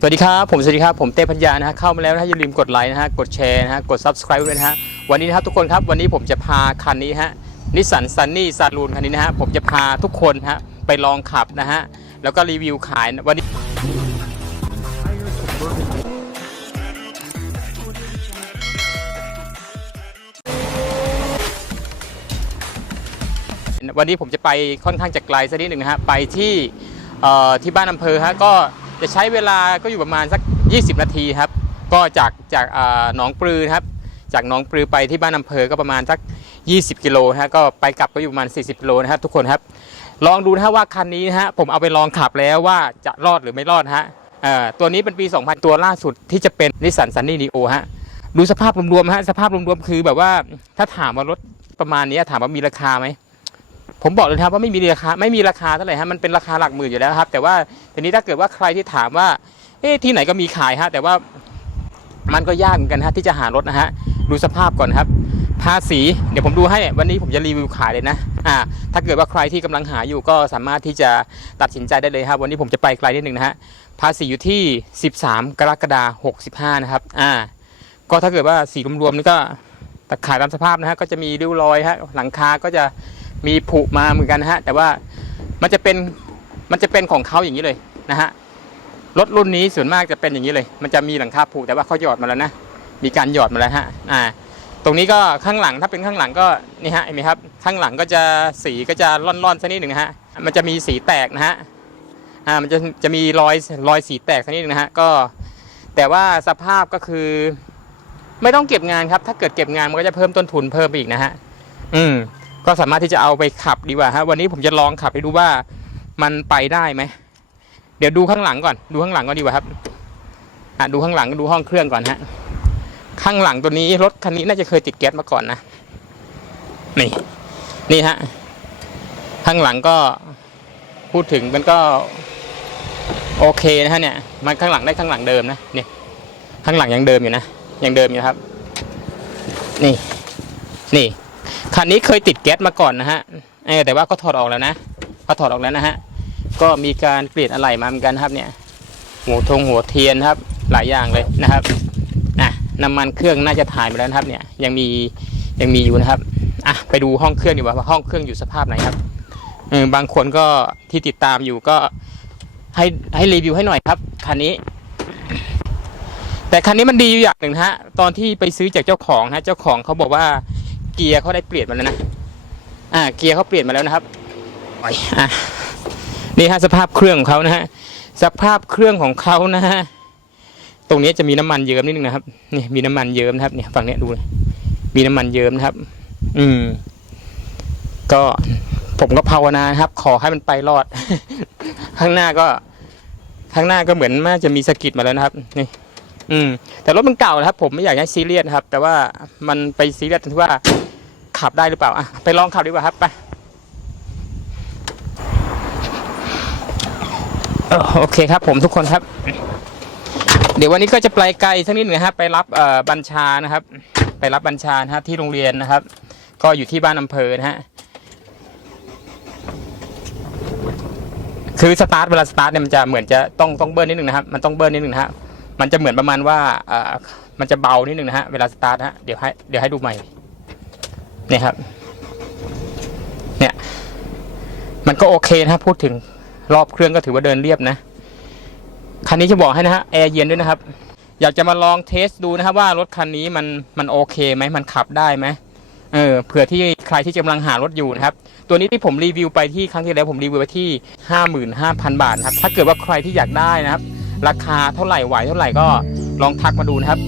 สวัสดีครับ ผมสวัสดีครับ ผมเต้พัทยานะฮะเข้ามาแล้วนะฮะอย่าลืมกดไลค์นะฮะกดแชร์นะฮะกด subscribe ด้วยนะฮะวันนี้นะครับทุกคนครับวันนี้ผมจะพาคันนี้ฮะนิสสันซันนี่ซาลูนคันนี้นะฮะผมจะพาทุกคนฮะไปลองขับนะฮะแล้วก็รีวิวขายวันนี้วันนี้ผมจะไปค่อนข้างจะไกลสักนิดหนึ่งนะฮะไปที่เอ่อที่บ้านอำเภอฮะก็ จะใช้เวลาก็อยู่ประมาณสัก 20 นาทีครับ ก็จากจากหนองปลือครับ จากหนองปลือไปที่บ้านอำเภอก็ประมาณสัก 20 กิโลฮะก็ไปกลับก็อยู่ประมาณ 40 กิโลนะครับทุกคนครับ ลองดูนะว่าคันนี้นะฮะผมเอาไปลองขับแล้วว่าจะรอดหรือไม่รอดฮะอ่อตัวนี้เป็นปี 2000 ตัวล่าสุดที่จะเป็นนิสสันซันนี่นีโอฮะดูสภาพรวมๆฮะสภาพรวมๆคือแบบว่าถ้าถามว่ารถประมาณนี้ถามว่ามีราคาไหม ผมบอกเลยครับว่าไม่มีราคาไม่มีราคาเท่าไหร่ฮะมันเป็นราคาหลักหมื่นอยู่แล้วครับ แต่ว่าทีนี้ถ้าเกิดว่าใครที่ถามว่าเอ๊ะที่ไหนก็มีขายฮะแต่ว่ามันก็ยากเหมือนกันฮะที่จะหารถนะฮะดูสภาพก่อนครับ ภาษีเดี๋ยวผมดูให้วันนี้ผมจะรีวิวขายเลยนะอ่าถ้าเกิดว่าใครที่กำลังหาอยู่ก็สามารถที่จะตัดสินใจได้เลยครับ วันนี้ผมจะไปไกลนิดนึงนะฮะภาษีอยู่ที่ 13 กรกฎาคม65 นะครับอ่าก็ถ้าเกิดว่าสีรวมๆนี่ก็ตะขายตามสภาพนะฮะก็จะมีริ้วรอยฮะหลังคาก็จะ มีผุมาเหมือนกันนะฮะ แต่ว่ามันจะเป็นมันจะเป็นของเขาอย่างนี้เลยนะฮะรถรุ่นนี้ส่วนมากจะเป็นอย่างนี้เลย มันจะมีหลังคาผุแต่ว่าเขาหยอดมาแล้วนะ มีการหยอดมาแล้วฮะ อ่า ตรงนี้ก็ข้างหลังถ้าเป็นข้างหลังก็นี่ฮะเห็นไหมครับ ข้างหลังก็จะสีก็จะร่อนๆสักนิดหนึ่งนะฮะ มันจะมีสีแตกนะฮะ อ่า มันจะจะมีรอยรอยสีแตกสักนิดหนึ่งนะฮะ ก็ แต่ว่าสภาพก็คือ ไม่ต้องเก็บงานครับ ถ้าเกิดเก็บงานมันก็จะเพิ่มต้นทุนเพิ่มอีกนะฮะ อืม ก็สามารถที่จะเอาไปขับดีกว่าฮะวันนี้ผมจะลองขับให้ดูว่ามันไปได้ไหมเดี๋ยวดูข้างหลังก่อน ดูข้างหลังก่อนดีกว่าครับอะดูข้างหลังดูห้องเครื่องก่อนฮะข้างหลังตัวนี้รถคันนี้น่าจะเคยติดแก๊สมาก่อนนะนี่นี่ฮะข้างหลังก็พูดถึงมันก็ โอเคนะฮะเนี่ย มันข้างหลังได้ข้างหลังเดิมนะเนี่ยข้างหลังยังเดิมอยู่นะยังเดิมอยู่ครับ นี่นี่ คันนี้เคยติดแก๊สมาก่อนนะฮะแต่ว่าก็ถอดออกแล้วนะก็ถอดออกแล้วนะฮะก็มีการเปลี่ยนอะไหล่มาเหมือนกันครับเนี่ยหัวทงหัวเทียนครับหลายอย่างเลยนะครับนะน้ำมันเครื่องน่าจะถ่ายมาแล้วครับเนี่ยยังมียังมีอยู่นะครับอะไปดูห้องเครื่องดีกว่าว่าห้องเครื่องอยู่สภาพไหนครับเออบางคนก็ที่ติดตามอยู่ก็ให้ให้รีวิวให้หน่อยครับคันนี้ แต่คันนี้มันดีอยู่อย่างหนึ่งนะฮะตอนที่ไปซื้อจากเจ้าของฮะเจ้าของเขาบอกว่า เกียร์เขาได้เปลี่ยนมาแล้วนะ อ่า เกียร์เขาเปลี่ยนมาแล้วนะครับโอ้ยอะนี่ฮะสภาพเครื่องของเขานะฮะ สภาพเครื่องของเขานะฮะ ตรงนี้จะมีน้ำมันเยิ้มนิดนึงนะครับ นี่มีน้ำมันเยิ้มนะครับ เนี่ยฝั่งเนี้ยดูเลยมีน้ำมันเยิ้มนะครับ อืม ก็ผมก็ภาวนานครับ ขอให้มันไปรอด ข้างหน้าก็ ข้างหน้าก็เหมือนน่าจะมีสกิดมาแล้วนะครับ นี่ อืม แต่รถมันเก่านะครับ ผมไม่อยากให้ซีเรียสครับ แต่ว่ามันไปซีเรียสตรงที่ว่า ขับได้หรือเปล่าอะไปลองขับดีกว่าครับไปโอเคครับผมทุกคนครับ เดี๋ยววันนี้ก็จะไปไกลสักนิดหนึงนะครับไปรับบัญชานะครับ ไปรับบัญชานะที่โรงเรียนนะครับ ก็อยู่ที่บ้านอำเภอนะฮะคือสตาร์ทเวลาสตาร์ทเนี่ยมันจะเหมือนจะต้องต้องเบิร์นนิดหนึ่งนะครับมันต้องเบิร์นนิดหนึ่งนะฮะมันจะเหมือนประมาณว่ามันจะเบานิดหนึ่งนะฮะเวลาสตาร์ทฮะเดี๋ยวให้เดี๋ยวให้ดูใหม่ เนี่ยครับ เนี่ย มันก็โอเคนะครับพูดถึงรอบเครื่องก็ถือว่าเดินเรียบนะ คันนี้จะบอกให้นะฮะแอร์เย็นด้วยนะครับ อยากจะมาลองเทสดูนะครับว่ารถคันนี้มันมันโอเคไหมมันขับได้ไหมเออเผื่อที่ใครที่กำลังหารถอยู่นะครับ ตัวนี้ที่ผมรีวิวไปที่ครั้งที่แล้วผมรีวิวไปที่ 55,000 บาทนะครับ ถ้าเกิดว่าใครที่อยากได้นะครับ ราคาเท่าไหร่ไหวเท่าไหร่ก็ลองทักมาดูนะครับ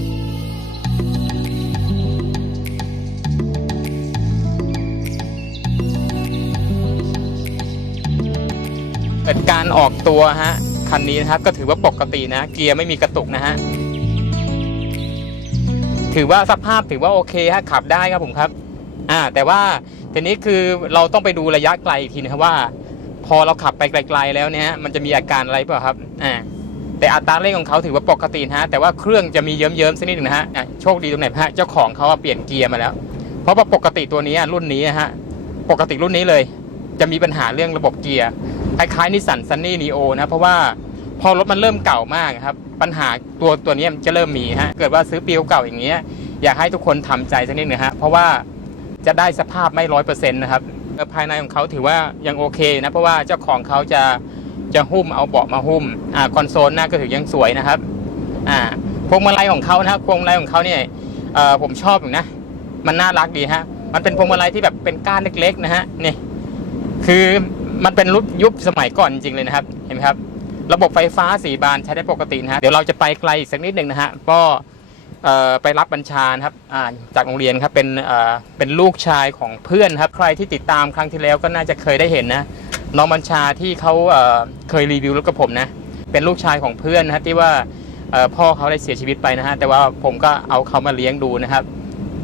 เกิดการออกตัวฮะคันนี้นะครับก็ถือว่าปกตินะ เกียร์ไม่มีกระตุกนะฮะถือว่าสภาพถือว่าโอเคฮะขับได้ครับผมครับ อ่า แต่ว่าทีนี้คือเราต้องไปดูระยะไกลอีกทีนะครับว่า พอเราขับไปไกล ๆ แล้วเนี่ยมันจะมีอาการอะไรเปล่าครับอ่าแต่อัตราเร่งของเขาถือว่าปกตินะฮะแต่ว่าเครื่องจะมีเยิ้มๆสักนิดหนึ่งนะฮะโชคดีตรงไหนฮะเจ้าของเขาเปลี่ยนเกียร์มาแล้ว เพราะว่าปกติตัวนี้รุ่นนี้อะฮะปกติรุ่นนี้เลย จะมีปัญหาเรื่องระบบเกียร์ คล้ายๆนิสสันซันนี่นีโอนะเพราะว่าพอรถมันเริ่มเก่ามากครับ ปัญหาตัวตัวนี้จะเริ่มมีฮะเกิดว่าซื้อปีเก่าอย่างเงี้ยอยากให้ทุกคนทำใจสักนิดหนึ่งฮะเพราะว่าจะได้สภาพไม่ร้อยเปอร์เซ็นต์นะครับภายในของเขาถือว่ายังโอเคนะเพราะว่าเจ้าของเขาจะจะหุ้มเอาเบาะมาหุ้มอ่าคอนโซลหน้าก็ถือยังสวยนะครับอ่าพวงมาลัยของเขานะครับพวงมาลัยของเขาเนี่ยเอ่อผมชอบอยู่นะมันน่ารักดีฮะมันเป็นพวงมาลัยที่แบบเป็นก้านเล็กๆนะฮะนี่คือ มันเป็นรุ่นยุคสมัยก่อนจริงเลยนะครับ เห็นไหมครับ ระบบไฟฟ้าสีบานใช้ได้ปกตินะฮะ เดี๋ยวเราจะไปไกลอีกสักนิดหนึ่งนะฮะ ก็ไปรับบัญชานะครับจากโรงเรียนครับเป็นเเป็นลูกชายของเพื่อนครับ ใครที่ติดตามครั้งที่แล้วก็น่าจะเคยได้เห็นนะน้องบัญชาที่เขาเเคยรีวิวรถกับผมนะ เป็นลูกชายของเพื่อนนะที่ว่าพ่อเขาได้เสียชีวิตไปนะฮะแต่ว่าผมก็เอาเขามาเลี้ยงดูนะครับ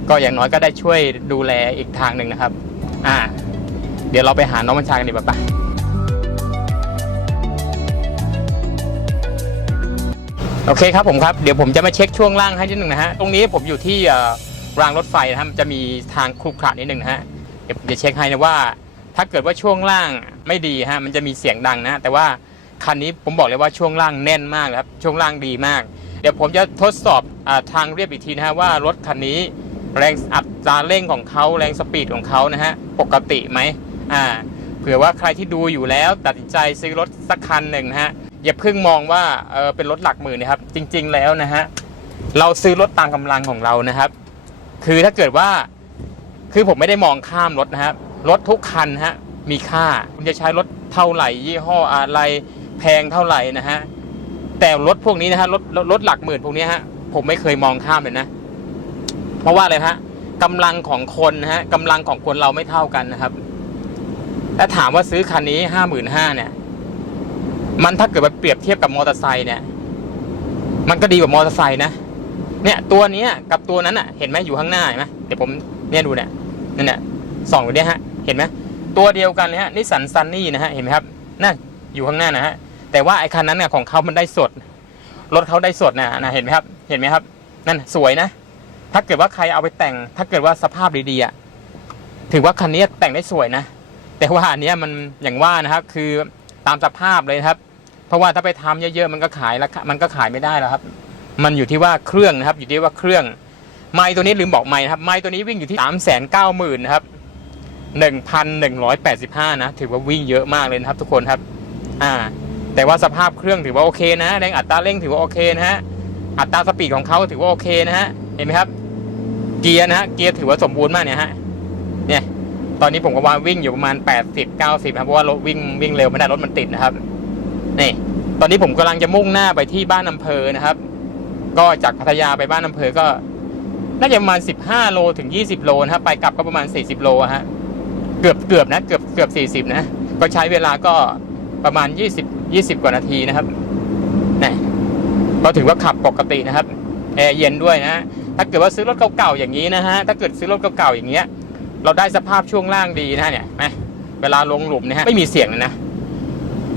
ก็อย่างน้อยก็ได้ช่วยดูแลอีกทางหนึ่งนะครับ อ่า ดี๋ยวเราไปหาน้องบัญชากันดีกว่าปะโอเคครับผมครับเดี๋ยวผมจะมาเช็คช่วงล่างให้นิดหนึ่งนะฮะตรงนี้ผมอยู่ที่รางรถไฟนะครับจะมีทางครุขระนิดหนึ่งนะฮะเดี๋ยวผมจะเช็คให้นะว่า ถ้าเกิดว่าช่วงล่างไม่ดีฮะมันจะมีเสียงดังนะ แต่ว่าคันนี้ผมบอกเลยว่าช่วงล่างแน่นมากครับช่วงล่างดีมาก เดี๋ยวผมจะทดสอบอทางเรียบอีกทีนะฮะว่ารถคันนี้แรงอัตราเร่งของเขาแรงสปีดของเขานะฮะปกติไหม อ่าเผื่อว่าใครที่ดูอยู่แล้วตัดสินใจซื้อรถสักคันหนึ่งนะฮะอย่าเพิ่งมองว่าเออเป็นรถหลักหมื่นนะครับ จริง ๆ แล้วนะฮะเราซื้อรถตามกำลังของเรานะครับ คือถ้าเกิดว่าคือผมไม่ได้มองข้ามรถนะครับรถทุกคันฮะมีค่าคุณจะใช้รถเท่าไหร่ ยี่ห้ออะไรแพงเท่าไหร่นะฮะแต่รถพวกนี้นะฮะรถรถรถหลักหมื่นพวกนี้ฮะผมไม่เคยมองข้ามเลยนะ เพราะว่าอะไรฮะกำลังของคนนะฮะกำลังของคนเราไม่เท่ากันนะครับ ถ้าถามว่าซื้อคันนี้ห้าหมื่นห้าเนี่ย มันถ้าเกิดมาเปรียบเทียบกับมอเตอร์ไซค์เนี่ย มันก็ดีกว่ามอเตอร์ไซค์นะ เนี่ยตัวนี้กับตัวนั้นอะ เห็นไหมอยู่ข้างหน้าเห็นไหมเดี๋ยวผมเนี่ยดูเนี่ยนั่นแหละสองตัวเนี้ยฮะ เห็นไหมตัวเดียวกันเลยฮะนิสสันซันนี่นะฮะเห็นไหมครับนั่นอยู่ข้างหน้านะฮะแต่ว่าไอ้คันนั้นเนี่ยของเขามันได้สดรถเขาได้สดนะนะเห็นไหมครับ เห็นไหมครับ นั่นสวยนะ ถ้าเกิดว่าใครเอาไปแต่ง ถ้าเกิดว่าสภาพดีๆอะถือว่าคันนี้แต่งได้สวยนะ แต่ว่าอันเนี้ยมันอย่างว่านะครับคือตามสภาพเลยนะครับ เพราะว่าถ้าไปทำเยอะๆมันก็ขายแล้วมันก็ขายไม่ได้แล้วครับ มันอยู่ที่ว่าเครื่องนะครับ อยู่ที่ว่าเครื่อง ไม้ตัวนี้ลืมบอกไม้นะครับ ไม้ตัวนี้วิ่งอยู่ที่สามแสนเก้าหมื่นนะครับหนึ่งพันหนึ่งร้อยแปดสิบห้านะถือว่าวิ่งเยอะมากเลยนะครับ ทุกคนครับ อ่า แต่ว่าสภาพเครื่องถือว่าโอเคนะแรงอัตราเร่งถือว่าโอเคนะฮะอัตราสปีดของเขาถือว่าโอเคนะฮะเห็นไหมครับ เกียร์นะฮะเกียร์ถือว่าสมบูรณ์มากเนี่ยฮะเนี่ย ตอนนี้ผมก็ว่าวิ่งอยู่ประมาณ 80 90ครับเพราะว่ารถวิ่งวิ่งเร็วไม่ได้รถมันติดนะครับนี่ตอนนี้ผมกำลังจะมุ่งหน้าไปที่บ้านอำเภอนะครับ ก็จากพัทยาไปบ้านอำเภอก็ น่าจะประมาณ 15 โลถึง 20 โลนะครับไปกลับก็ประมาณ 40 โลฮะเกือบเกือบนะเกือบเกือบ 40 นะ ก็ใช้เวลาก็ประมาณ 20 20 กว่านาทีนะครับนี่ก็ถือว่าขับปกตินะครับแอร์เย็นด้วยนะถ้าเกิดว่าซื้อรถเก่าๆอย่างนี้นะฮะถ้าเกิดซื้อรถเก่าๆอย่างเงี้ย เราได้สภาพช่วงล่างดีนะเนี่ยไหมเวลาลงหลุมเนี่ยฮะไม่มีเสียงเลยนะ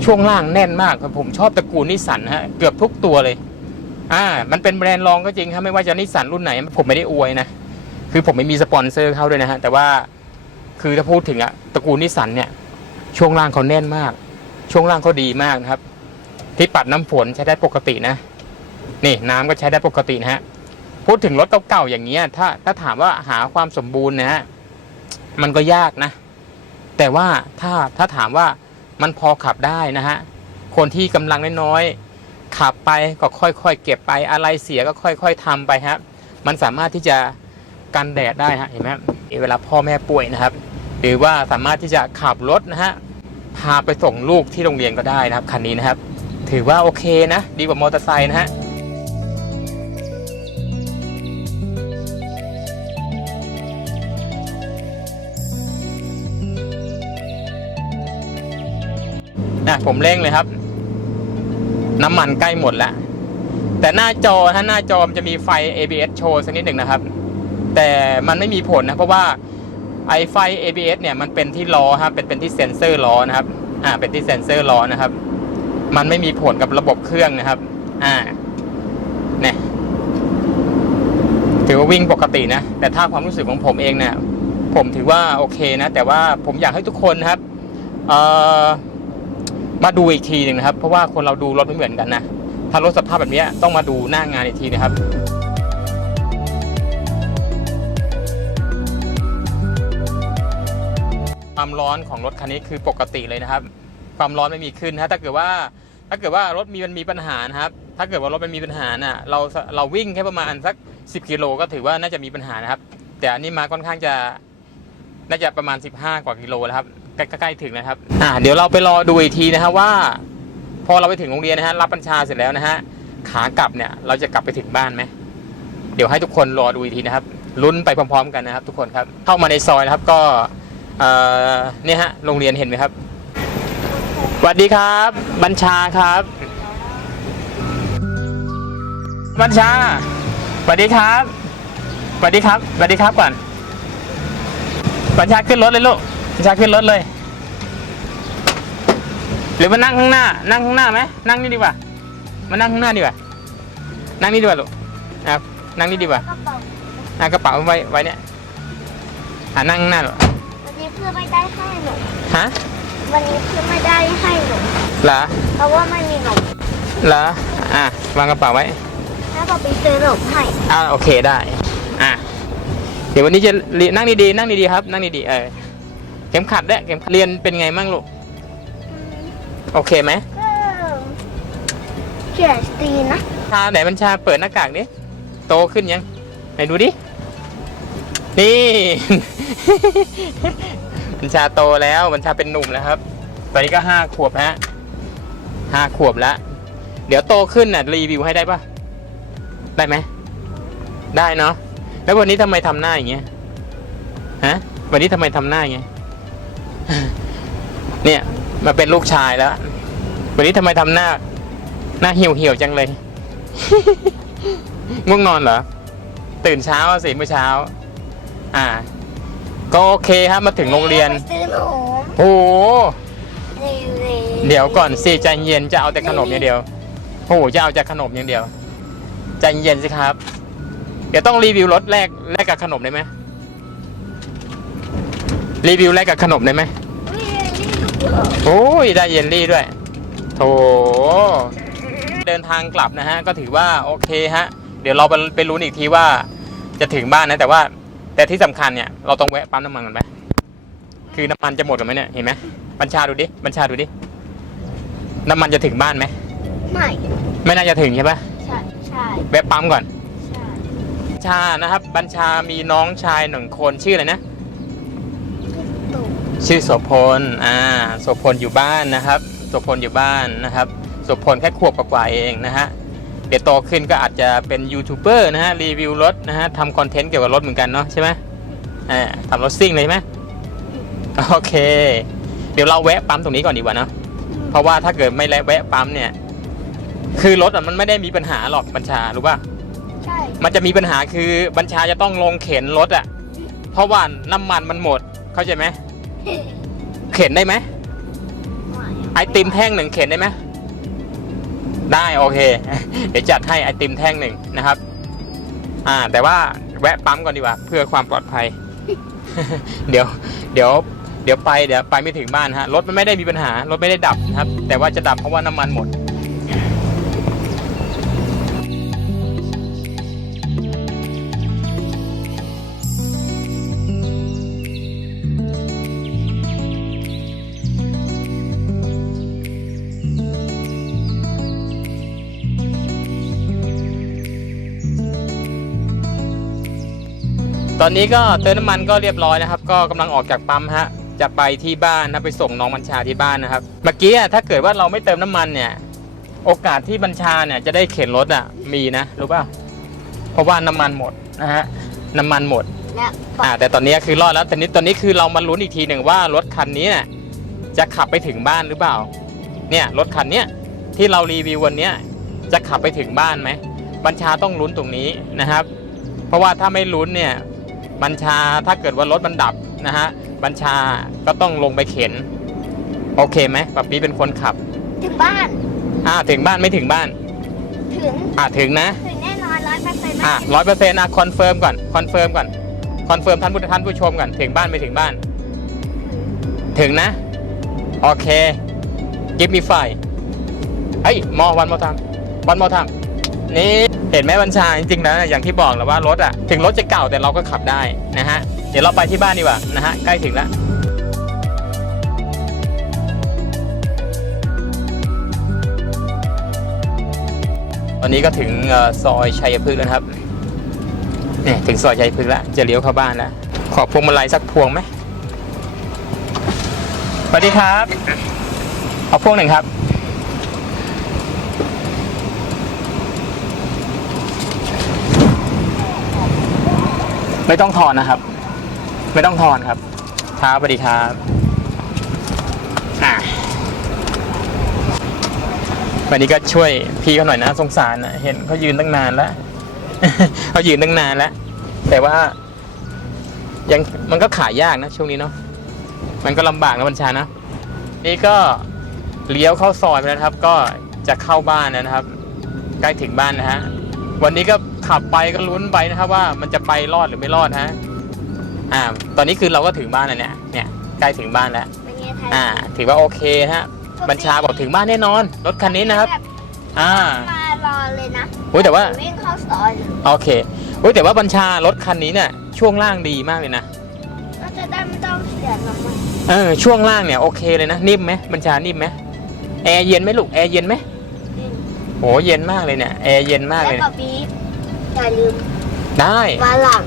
ช่วงล่างแน่นมากผมชอบตระกูลนิสสันฮะเกือบทุกตัวเลยอ่ามันเป็นแบรนด์รองก็จริงครับไม่ว่าจะนิสสันรุ่นไหน ผมไม่ได้อวยนะ คือผมไม่มีสปอนเซอร์เข้าด้วยนะฮะแต่ว่าคือถ้าพูดถึงอะตระกูลนิสสันเนี่ย ช่วงล่างเขาแน่นมาก ช่วงล่างเขาดีมากนะครับ ที่ปัดน้ำฝนใช้ได้ปกตินะ นี่น้ำก็ใช้ได้ปกตินะฮะพูดถึงรถเก่าๆอย่างเงี้ยถ้าถ้าถามว่าหาความสมบูรณ์นะฮะ มันก็ยากนะ แต่ว่าถ้าถ้าถามว่ามันพอขับได้นะฮะ คนที่กำลังน้อยๆขับไปก็ค่อยๆเก็บไปอะไรเสียก็ค่อย ๆทำไปครับ มันสามารถที่จะกันแดดได้ฮะเห็นไหมเวลาพ่อแม่ป่วยนะครับ หรือว่าสามารถที่จะขับรถนะฮะพาไปส่งลูกที่โรงเรียนก็ได้นะครับคันนี้นะครับ ถือว่าโอเคนะ ดีกว่ามอเตอร์ไซค์นะฮะ นะผมเร่งเลยครับ น้ำมันใกล้หมดแล้ว แต่หน้าจอถ้าหน้าจอมันจะมีไฟ ABS โชว์สักนิดหนึ่งนะครับ แต่มันไม่มีผลนะ เพราะว่าไอไฟ ABS เนี่ยมันเป็นที่ล้อครับเป็นเป็นที่เซ็นเซอร์ล้อนะครับ อ่า เป็นที่เซ็นเซอร์ล้อนะครับ มันไม่มีผลกับระบบเครื่องนะครับ อ่าเนี่ยถือว่าวิ่งปกตินะ แต่ถ้าความรู้สึกของผมเองเนี่ยผมถือว่าโอเคนะ แต่ว่าผมอยากให้ทุกคนนะครับ เอ่อ มาดูอีกทีหนึ่งนะครับ เพราะว่าคนเราดูรถไม่เหมือนกันนะ ถ้ารถสภาพแบบนี้ต้องมาดูหน้างานอีกทีนะครับความร้อนของรถคันนี้คือปกติเลยนะครับ ความร้อนไม่มีขึ้นนะถ้าเกิดว่าถ้าเกิดว่ารถมีมันมีปัญหานะครับ ถ้าเกิดว่ารถมันมีปัญหาน่ะเราเราวิ่งแค่ประมาณสัก 10กิโลก็ถือว่าน่าจะมีปัญหานะครับ แต่อันนี้มาค่อนข้างจะน่าจะประมาณ 15 กว่ากิโลแล้วครับ ใกล้ๆถึงนะครับอ่าเดี๋ยวเราไปรอดูอีกทีนะครับว่า พอเราไปถึงโรงเรียนนะฮะรับบัญชาเสร็จแล้วนะฮะขากลับเนี่ยเราจะกลับไปถึงบ้านไหมเดี๋ยวให้ทุกคนรอดูอีกทีนะครับลุ้นไปพร้อม ๆ กันนะครับ ทุกคนครับเข้ามาในซอยนะครับก็เอ่อเนี่ยฮะโรงเรียนเห็นไหมครับสวัสดีครับ บัญชาครับ บัญชาสวัสดีครับสวัสดีครับสวัสดีครับก่อน บัญชาขึ้นรถเลยลูก บัญชาขึ้นรถเลย หรือมานั่งข้างหน้า นั่งข้างหน้าไหมนั่งนี่ดีกว่า มานั่งข้างหน้าดีกว่า นั่งนี่ดีกว่าลูกนะครับนั่งนี่ดีกว่ากระเป๋าอะกระเป๋าไว้ไว้เนี่ยอ่านั่งข้างหน้าลูกวันนี้เพื่อนไม่ได้ให้หนูฮะวันนี้เพื่อนไม่ได้ให้หนูเหรอเพราะว่าไม่มีหนมเหรออะวางกระเป๋าไว้แล้วก็ไปซื้อหนมให้อ่าโอเคได้ อะเดี๋ยววันนี้จะเรียนนั่งดีๆนั่งดีๆครับ นั่งดีๆเออ เข็มขัดด้วยเข็มขัดเรียนเป็นไงมั่งลูก โอเคไหมก็เขียนดีนะชาไหนบัญชาเปิดหน้ากากนี้โตขึ้นยัง ไหนดูดิ นี่ บัญชาโตแล้วบัญชาเป็นหนุ่มแล้วครับ ตอนนี้ก็ห้าขวบฮะห้าขวบแล้ว เดี๋ยวโตขึ้นน่ะ รีวิวให้ได้ปะได้ไหม ได้เนาะ แล้ววันนี้ทำไมทำหน้าอย่างเงี้ย ฮะ วันนี้ทำไมทำหน้าอย่างเงี้ย เนี่ยมาเป็นลูกชายแล้ว วันนี้ทำไมทำหน้า หน้าเหี่ยวเหี่ยวๆจังเลย ง่วงนอนเหรอ ตื่นเช้าอะสิเมื่อเช้า อ่า ก็โอเคครับมาถึงโรงเรียนไปซื้อหนมโอ้โหเร็วๆเดี๋ยวก่อนสิใจเย็นจะเอาแต่ขนมอย่างเดียว โอ้โหจะเอาแต่ขนมอย่างเดียว ใจเย็นสิครับ เดี๋ยวต้องรีวิวรถแรกแรกกับขนมได้ไหมรีวิวแรกกับขนมได้ไหมอุ๊ยนี่ลูก โอ้ยได้เยลลี่ด้วย โถ เดินทางกลับนะฮะ ก็ถือว่าโอเคฮะ เดี๋ยวเราไปไปลุ้นอีกทีว่า จะถึงบ้านนะ แต่ว่า แต่ที่สำคัญเนี่ย เราต้องแวะปั๊มน้ำมันกันไหมคือน้ำมันจะหมดกันไหมเนี่ย เห็นไหมบัญชาดูดิ บัญชาดูดิ น้ำมันจะถึงบ้านไหม ไม่ ไม่น่าจะถึงใช่ปะใช่ใช่แวะปั๊มก่อน ใช่บัญชา นะครับ บัญชามีน้องชายหนึ่งคนชื่ออะไรนะตู่ ชื่อโสพลอ่าโสพลอยู่บ้านนะครับโสพลอยู่บ้านนะครับโสพลแค่ขวบกว่าๆเองนะฮะเดี๋ยวโตขึ้นก็อาจจะเป็นยูทูบเบอร์นะฮะรีวิวรถนะฮะทำคอนเทนต์เกี่ยวกับรถเหมือนกันเนาะใช่ไหมอ่าทำรถซิ่งเลยใช่ไหมโอเค เดี๋ยวเราแวะปั๊มตรงนี้ก่อนดีกว่าเนาะเพราะว่าถ้าเกิดไม่แวะปั๊มเนี่ย คือรถอะมันไม่ได้มีปัญหาหรอกบัญชารู้ป่ะใช่มันจะมีปัญหาคือบัญชาจะต้องลงเข็นรถอะเพราะว่าน้ำมันมันหมดเข้าใจไหม เข็นได้ไหมไอติมแท่งหนึ่งเข็นได้ไหมได้โอเค เดี๋ยวจัดให้ไอติมแท่งหนึ่งนะครับ อ่า แต่ว่าแวะปั๊มก่อนดีกว่า เพื่อความปลอดภัย เดี๋ยว เดี๋ยว เดี๋ยวไปเดี๋ยวไปไม่ถึงบ้านฮะรถมันไม่ได้มีปัญหารถไม่ได้ดับนะครับ แต่ว่าจะดับเพราะว่าน้ำมันหมด ตอนนี้ก็เติมน้ำมันก็เรียบร้อยนะครับ ก็กำลังออกจากปั๊มฮะจะไปที่บ้านนะไปส่งน้องบัญชาที่บ้านนะครับเมื่อกี้อะถ้าเกิดว่าเราไม่เติมน้ำมันเนี่ยโอกาสที่บัญชาเนี่ยจะได้เข็นรถอะมีนะรู้ป่ะเพราะว่าน้ำมันหมดนะฮะน้ำมันหมดและอ่าแต่ตอนนี้คือรอดแล้วแต่นี้ตอนนี้คือเรามาลุ้นอีกทีหนึ่งว่ารถคันนี้เนี่ยจะขับไปถึงบ้านหรือเปล่า เนี่ยรถคันเนี้ยที่เรารีวิววันเนี้ยจะขับไปถึงบ้านไหมบัญชาต้องลุ้นตรงนี้นะครับ เพราะว่าถ้าไม่ลุ้นเนี่ย บัญชาถ้าเกิดว่ารถมันดับนะฮะบัญชาก็ต้องลงไปเข็น โอเคไหมปับปี้เป็นคนขับ ถึงบ้าน อ่าถึงบ้านไม่ถึงบ้าน ถึง อ่าถึงนะ ถึงแน่นอนร้อยเปอร์เซ็นต์อ่าร้อยเปอร์เซ็นต์อะคอนเฟิร์มก่อนคอนเฟิร์มก่อนคอนเฟิร์มท่านผู้ท่านผู้ชมก่อนถึงบ้านไม่ถึงบ้าน ถึงนะ โอเค give me five เฮ้ยมอวันมอทามวันมอทามนี่ เห็นไหมบัญชาจริงๆแล้วอย่างที่บอกแล้วว่ารถอะถึงรถจะเก่าแต่เราก็ขับได้นะฮะเดี๋ยวเราไปที่บ้านดีกว่านะฮะใกล้ถึงแล้วตอนนี้ก็ถึงซอยชัยพฤกษ์แล้วนะครับเนี่ยถึงซอยชัยพฤกษ์แล้วจะเลี้ยวเข้าบ้านแล้วขอพวงมาลัยสักพวงไหมสวัสดีครับ เอาพวงหนึ่งครับ ไม่ต้องทอนนะครับ ไม่ต้องทอนครับครับสวัสดีครับอะวันนี้ก็ช่วยพี่เขาหน่อยนะสงสารนะเห็นเขายืนตั้งนานแล้ว เขายืนตั้งนานแล้ว แต่ว่า ยังมันก็ขายยากนะช่วงนี้เนาะมันก็ลำบากนะบัญชานะ นี่ก็เลี้ยวเข้าซอยไปแล้วนะครับ ก็จะเข้าบ้านแล้วนะครับ ใกล้ถึงบ้านนะฮะวันนี้ก็ ขับไปก็ลุ้นไปนะครับว่ามันจะไปรอดหรือไม่รอดฮะอ่า ตอนนี้คือเราก็ถึงบ้านแล้วเนี่ยเนี่ยใกล้ถึงบ้านแล้ว เป็นไงไทยอ่า ถือว่าโอเคฮะบัญชาบอกถึงบ้านแน่นอน รถคันนี้นะครับ อ่ามารอเลยนะโอ้ยแต่ว่า วิ่งเข้าซอยเลยโอเคโอ้ยแต่ว่าบัญชารถคันนี้เนี่ยช่วงล่างดีมากเลยนะ ก็จะได้ไม่ต้องเสียน้ำมันเออช่วงล่างเนี่ยโอเคเลยนะนิ่มไหมบัญชานิ่มไหมแอร์เย็นไหมลูกแอร์เย็นไหมโหเย็นมากเลยเนี่ยแอร์เย็นมากแล้เลวยก็บีบ อย่าลืมได้มาหลัง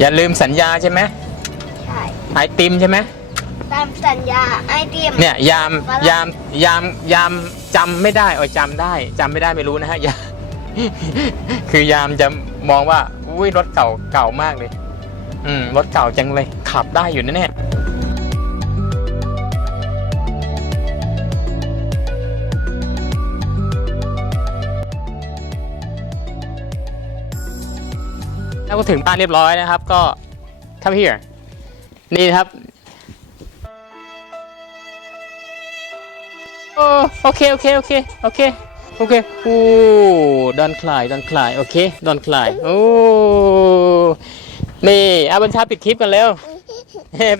อย่าลืมสัญญาใช่ไหมใช่ไอติมใช่ไหมตามสัญญาไอเดียม เนี่ยยามฝรั่ง ยามยามยามจำไม่ได้เออจำได้จำไม่ได้ไม่รู้นะฮะยาม คือยามจะมองว่า อุ้ยรถเก่าเก่ามากเลย อืมรถเก่าจังเลย ขับได้อยู่นะเนี่ย แล้วก็ถึงบ้านเรียบร้อยนะครับก็ come here นี่นะครับโอเคโอเคโอเคโอเคโอเคโอ้ดอนคลายดอนคลายโอเคดอนคลายโอ้นี่อาบัญชาปิดคลิปกันแล้ว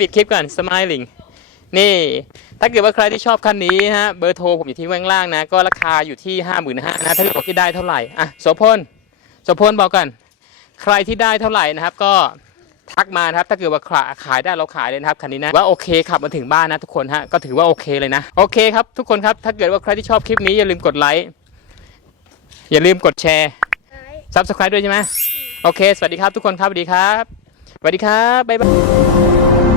ปิดคลิปก่อน smiling นี่ถ้าเกิดว่าใครที่ชอบคันนี้ฮะเบอร์โทรผมอยู่ที่ข้างล่างนะ ก็ราคาอยู่ที่ 5 5 0 0 0นะถ้าเกิดบอกที่ได้เท่าไหร่อะโสพลโสพลบอกกัน ใครที่ได้เท่าไหร่นะครับ ก็ทักมานะครับถ้าเกิดว่าขายขายได้เราขายเลยนะครับคันนี้นะว่าโอเคขับมาถึงบ้านนะทุกคนฮะก็ถือว่าโอเคเลยนะโอเคครับทุกคนครับถ้าเกิดว่าใครที่ชอบคลิปนี้อย่าลืมกดไลค์อย่าลืมกดแชร์ซับสไครต์ด้วยใช่ไหมโอเค สวัสดีครับทุกคนครับสวัสดีครับสวัสดีครับบ๊ายบาย